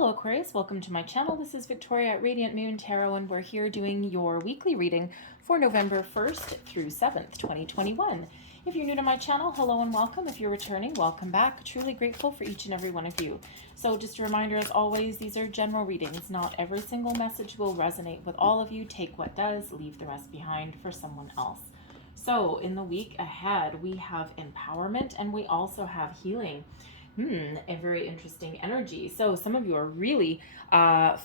Hello Aquarius, welcome to my channel. This is Victoria at Radiant Moon Tarot, and we're here doing your weekly reading for November 1st through 7th, 2021. If you're new to my channel, hello and welcome. If you're returning, welcome back. Truly grateful for each and every one of you. So just a reminder, as always, these are general readings. Not every single message will resonate with all of you. Take what does, leave the rest behind for someone else. So in the week ahead, we have empowerment and we also have healing. A very interesting energy. So some of you are really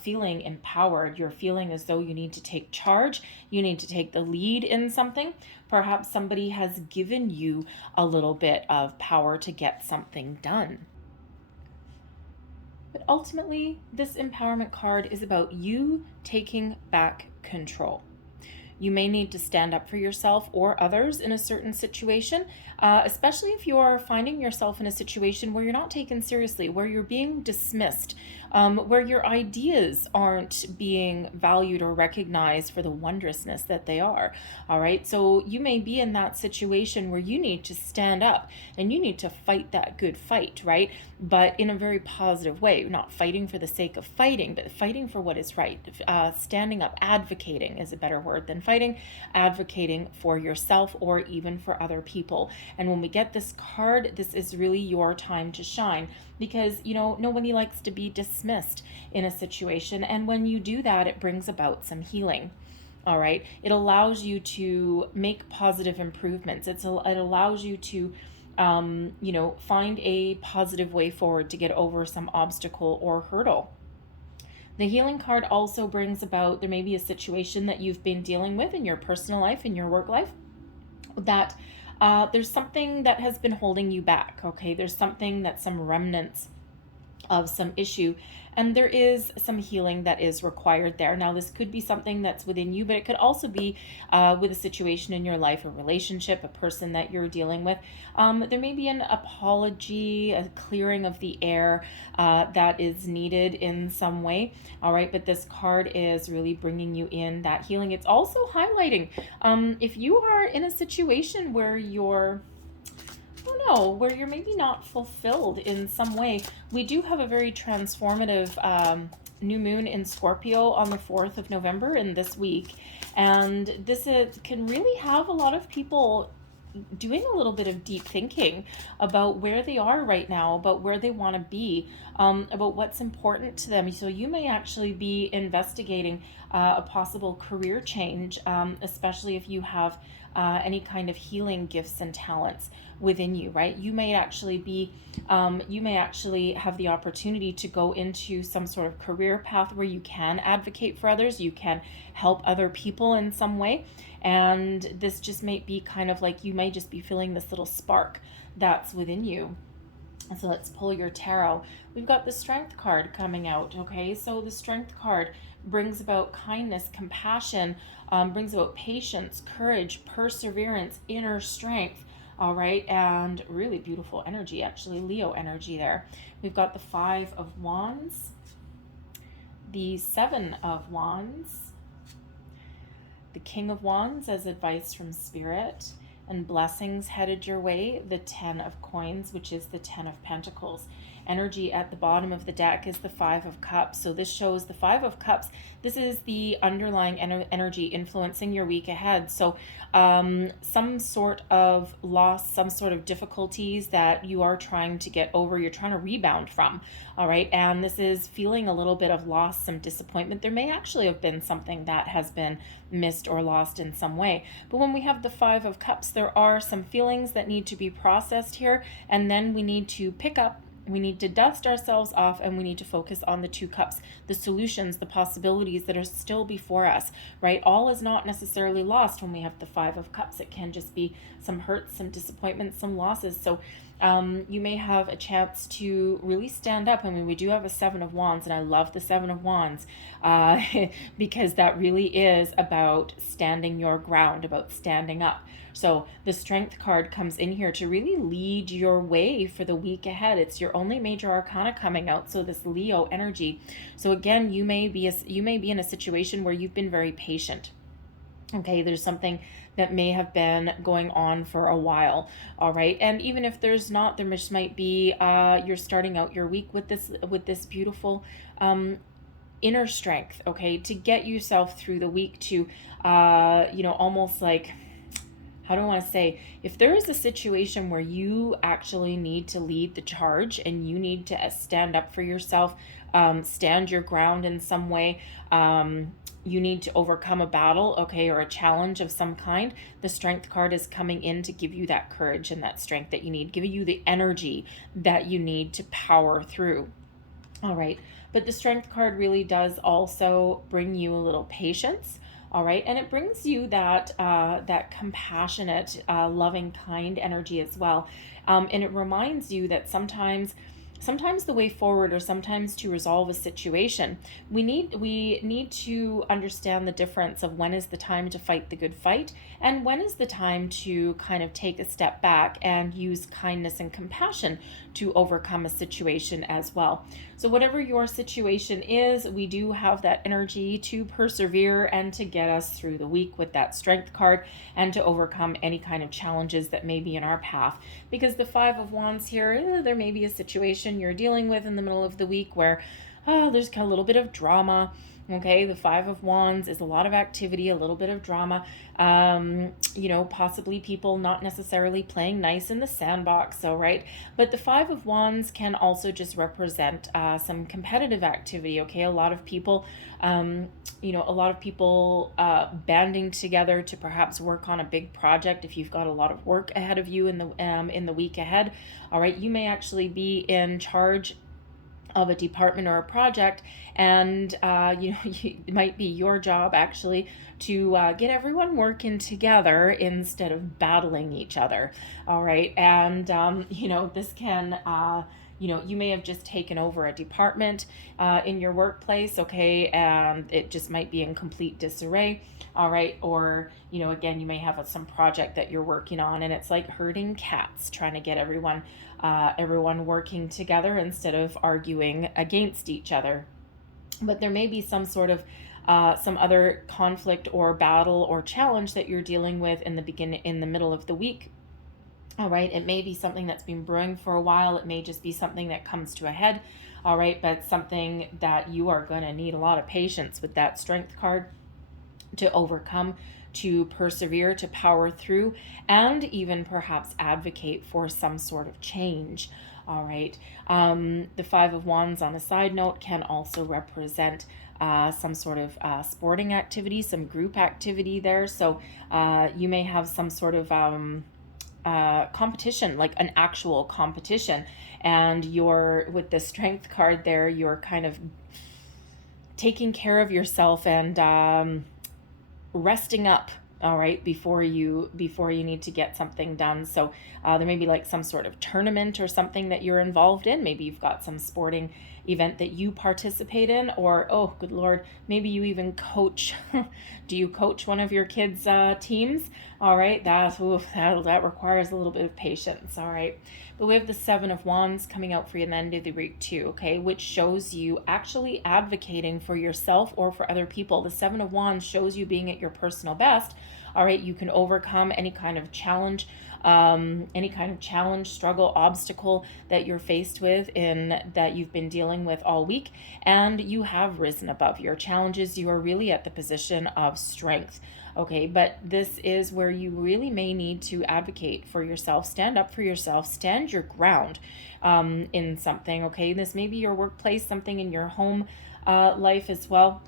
feeling empowered. You're feeling as though you need to take charge. You need to take the lead in something. Perhaps somebody has given you a little bit of power to get something done. But ultimately, this empowerment card is about you taking back control. You may need to stand up for yourself or others in a certain situation, especially if you are finding yourself in a situation where you're not taken seriously, where you're being dismissed, where your ideas aren't being valued or recognized for the wondrousness that they are. All right, so you may be in that situation where you need to stand up and you need to fight that good fight, right? But in a very positive way, not fighting for the sake of fighting, but fighting for what is right. Standing up, advocating is a better word than fighting, advocating for yourself or even for other people. And when we get this card, this is really your time to shine, because nobody likes to be dismissed in a situation, and when you do that, it brings about some healing. All right, it allows you to make positive improvements. It allows you to find a positive way forward to get over some obstacle or hurdle. The healing card also brings about, there may be a situation that you've been dealing with in your personal life, in your work life, that there's something that has been holding you back, okay? There's something that's some remnants of some issue, and there is some healing that is required there. Now, this could be something that's within you, but it could also be with a situation in your life, a relationship, a person that you're dealing with. There may be an apology, a clearing of the air that is needed in some way. All right, but this card is really bringing you in that healing. It's also highlighting if you are in a situation where you're where you're maybe not fulfilled in some way. We do have a very transformative new moon in Scorpio on the 4th of November in this week. And this can really have a lot of people doing a little bit of deep thinking about where they are right now, about where they want to be, about what's important to them. So you may actually be investigating a possible career change, especially if you have any kind of healing gifts and talents within you, right? You may actually have the opportunity to go into some sort of career path where you can advocate for others, you can help other people in some way. And this just may be kind of like, you may just be feeling this little spark that's within you. And so let's pull your tarot. We've got the Strength card coming out, okay? So the Strength card brings about kindness, compassion, brings about patience, courage, perseverance, inner strength, all right? And really beautiful energy, actually, Leo energy there. We've got the 5 of Wands, the 7 of Wands, the King of Wands as advice from Spirit, and blessings headed your way, the 10 of Coins, which is the 10 of Pentacles. Energy at the bottom of the deck is the 5 of Cups. So this shows the 5 of Cups. This is the underlying energy influencing your week ahead. So some sort of loss, some sort of difficulties that you are trying to get over, you're trying to rebound from, all right? And this is feeling a little bit of loss, some disappointment. There may actually have been something that has been missed or lost in some way. But when we have the 5 of Cups, there are some feelings that need to be processed here, and then we need to pick up, we need to dust ourselves off, and we need to focus on the 2 cups, the solutions, the possibilities that are still before us, right? All is not necessarily lost when we have the 5 of Cups. It can just be some hurts, some disappointments, some losses. So you may have a chance to really stand up. I mean, we do have a 7 of Wands, and I love the 7 of Wands because that really is about standing your ground, about standing up. So the Strength card comes in here to really lead your way for the week ahead. It's your only major arcana coming out, so this Leo energy. So again, you may be in a situation where you've been very patient. Okay, there's something that may have been going on for a while. All right, and even if there's not, there just might be you're starting out your week with this beautiful inner strength, okay, to get yourself through the week, to almost like, how do I want to say, if there is a situation where you actually need to lead the charge and you need to stand up for yourself, stand your ground in some way, you need to overcome a battle, okay, or a challenge of some kind, the strength card is coming in to give you that courage and that strength that you need, give you the energy that you need to power through. All right, but the strength card really does also bring you a little patience. All right, and it brings you that compassionate, loving, kind energy as well, and it reminds you that sometimes the way forward, or sometimes to resolve a situation, we need to understand the difference of when is the time to fight the good fight and when is the time to kind of take a step back and use kindness and compassion to overcome a situation as well. So whatever your situation is, we do have that energy to persevere and to get us through the week with that strength card and to overcome any kind of challenges that may be in our path. Because the Five of Wands here, there may be a situation you're dealing with in the middle of the week where there's a little bit of drama. Okay, the Five of Wands is a lot of activity, a little bit of drama, possibly people not necessarily playing nice in the sandbox, all right? But the Five of Wands can also just represent some competitive activity, okay? A lot of people, banding together to perhaps work on a big project. If you've got a lot of work ahead of you in the week ahead, all right, you may actually be in charge of a department or a project, and it might be your job actually to get everyone working together instead of battling each other. All right, and this can you may have just taken over a department in your workplace, okay, and it just might be in complete disarray. All right, or again, you may have some project that you're working on, and it's like herding cats, trying to get everyone working together instead of arguing against each other. But there may be some sort of some other conflict or battle or challenge that you're dealing with in the middle of the week. All right, it may be something that's been brewing for a while. It may just be something that comes to a head. All right, but something that you are going to need a lot of patience with that strength card to overcome, to persevere, to power through, and even perhaps advocate for some sort of change. All right. The Five of Wands, on a side note, can also represent some sort of sporting activity, some group activity there. So you may have some sort of competition, like an actual competition, and you're, with the strength card there, you're kind of taking care of yourself and resting up, all right, before you need to get something done. So there may be like some sort of tournament or something that you're involved in. Maybe you've got some sporting event that you participate in, or oh good lord, maybe you even coach. Do you coach one of your kids' teams? All right, that requires a little bit of patience. All right, but we have the Seven of Wands coming out for you at the end of the week too, okay, which shows you actually advocating for yourself or for other people. The Seven of Wands shows you being at your personal best. All right, you can overcome any kind of challenge, struggle, obstacle that you're faced with that you've been dealing with all week, and you have risen above your challenges. You are really at the position of strength. Okay, but this is where you really may need to advocate for yourself, stand up for yourself, stand your ground in something. Okay, this may be your workplace, something in your home life as well.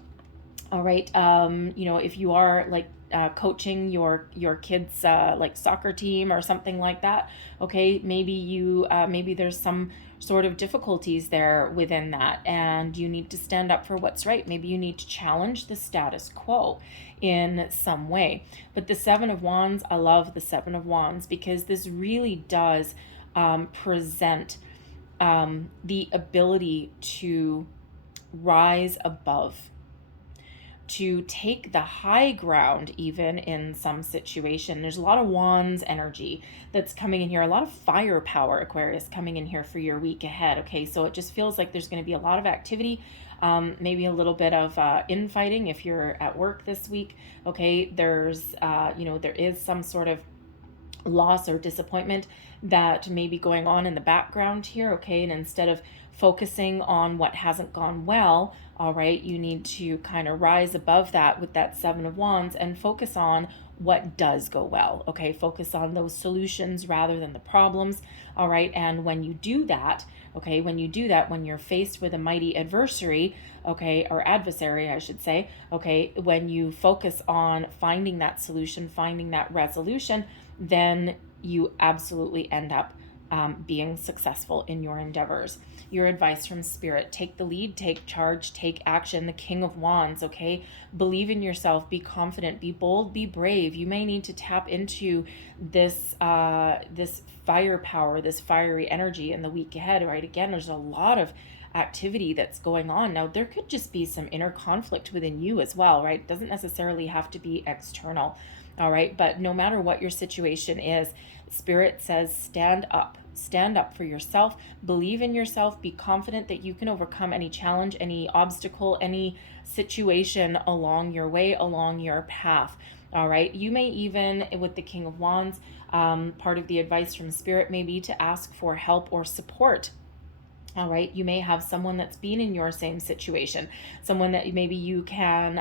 All right, if you are like coaching your kids like soccer team or something like that, okay, maybe there's some sort of difficulties there within that, and you need to stand up for what's right. Maybe you need to challenge the status quo in some way. But the Seven of Wands, I love the Seven of Wands because this really does present the ability to rise above. to take the high ground even in some situation. There's a lot of wands energy that's coming in here, a lot of firepower, Aquarius, coming in here for your week ahead. Okay, so it just feels like there's going to be a lot of activity, maybe a little bit of infighting if you're at work this week. Okay, there's there is some sort of loss or disappointment that may be going on in the background here. Okay, and instead of focusing on what hasn't gone well, all right, you need to kind of rise above that with that Seven of Wands and focus on what does go well. Okay, focus on those solutions rather than the problems. All right, and when you do that, okay, when you're faced with a mighty adversary, okay, or adversary, I should say, okay, when you focus on finding that solution, finding that resolution, then you absolutely end up being successful in your endeavors. Your advice from Spirit: take the lead, take charge, take action. The King of Wands, okay? Believe in yourself, be confident, be bold, be brave. You may need to tap into this this firepower, this fiery energy in the week ahead, right? Again, there's a lot of activity that's going on. Now, there could just be some inner conflict within you as well, right? It doesn't necessarily have to be external, all right? But no matter what your situation is, Spirit says stand up for yourself, believe in yourself, be confident that you can overcome any challenge, any obstacle, any situation along your way, along your path. All right, you may even, with the King of Wands, part of the advice from Spirit may be to ask for help or support. All right, you may have someone that's been in your same situation, someone that maybe you can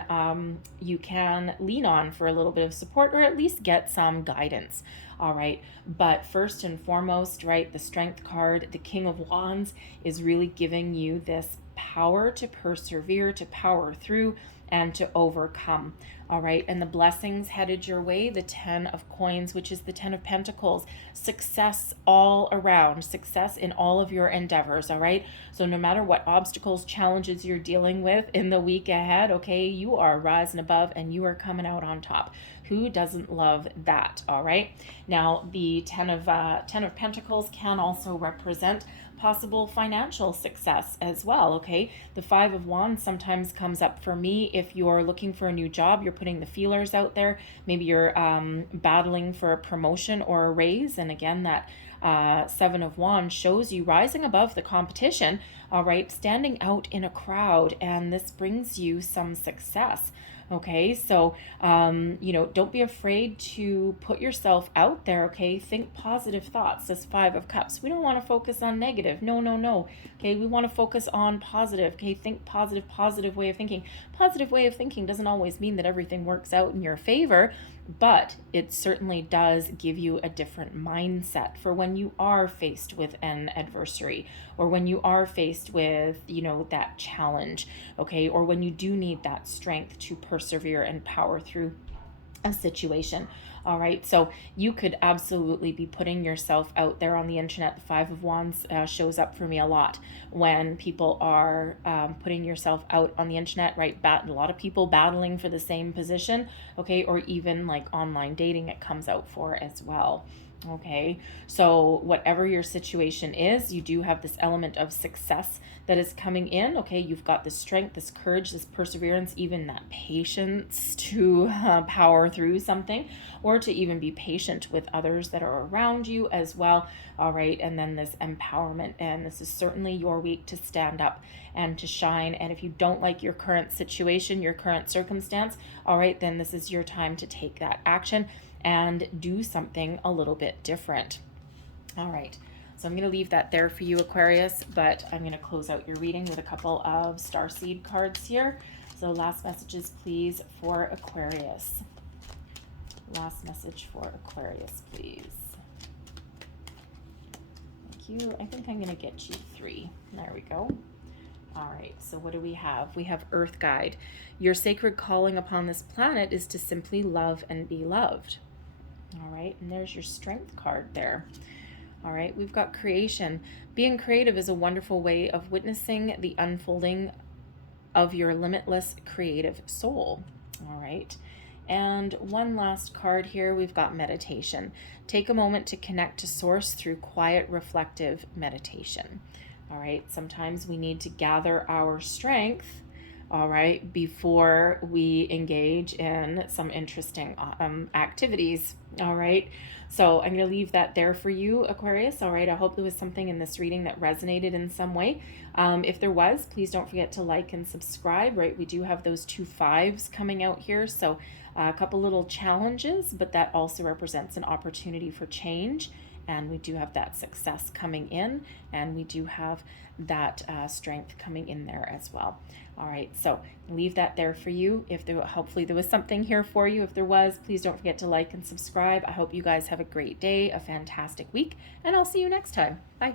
lean on for a little bit of support, or at least get some guidance. All right, but first and foremost, right, the Strength card, the King of Wands, is really giving you this power to persevere, to power through, and to overcome. All right, and the blessings headed your way: the 10 of Coins, which is the 10 of Pentacles, success all around, success in all of your endeavors. All right, so no matter what obstacles, challenges you're dealing with in the week ahead, okay, you are rising above and you are coming out on top. Who doesn't love that? All right, now the 10 of Pentacles can also represent possible financial success as well. Okay, the 5 of Wands sometimes comes up for me if you're looking for a new job, you're putting the feelers out there, maybe you're battling for a promotion or a raise, and again, that 7 of Wands shows you rising above the competition, all right, standing out in a crowd, and this brings you some success. Okay, so, don't be afraid to put yourself out there, okay? Think positive thoughts, this 5 of Cups. We don't want to focus on negative. No. Okay, we want to focus on positive, okay? Think positive way of thinking. Positive way of thinking doesn't always mean that everything works out in your favor, but it certainly does give you a different mindset for when you are faced with an adversary, or when you are faced with, that challenge, okay? Or when you do need that strength to persevere and power through a situation. All right, so you could absolutely be putting yourself out there on the internet. The 5 of Wands shows up for me a lot when people are putting yourself out on the internet, right? A lot of people battling for the same position, okay, or even like online dating, it comes out for as well. Okay, so whatever your situation is, you do have this element of success that is coming in. Okay, you've got this strength, this courage, this perseverance, even that patience to power through something, or to even be patient with others that are around you as well. All right, and then this empowerment, and this is certainly your week to stand up and to shine. And if you don't like your current situation, your current circumstance, all right, then this is your time to take that action and do something a little bit different. All right, so I'm going to leave that there for you, Aquarius, but I'm going to close out your reading with a couple of starseed cards here. So last messages, please, for Aquarius. Last message for Aquarius, please. Thank you. I think I'm going to get you 3. There we go. All right, so what do we have? We have Earth Guide. Your sacred calling upon this planet is to simply love and be loved. All right, and there's your Strength card there. All right, we've got Creation. Being creative is a wonderful way of witnessing the unfolding of your limitless creative soul. All right, and one last card here, we've got Meditation. Take a moment to connect to Source through quiet, reflective meditation. All right, sometimes we need to gather our strength, all right, before we engage in some interesting activities, all right? So I'm going to leave that there for you, Aquarius, all right? I hope there was something in this reading that resonated in some way. If there was, please don't forget to like and subscribe, right? We do have those 2 5s coming out here, so a couple little challenges, but that also represents an opportunity for change. And we do have that success coming in, and we do have that strength coming in there as well. All right, so leave that there for you. If there, hopefully there was something here for you. If there was, please don't forget to like and subscribe. I hope you guys have a great day, a fantastic week, and I'll see you next time. Bye.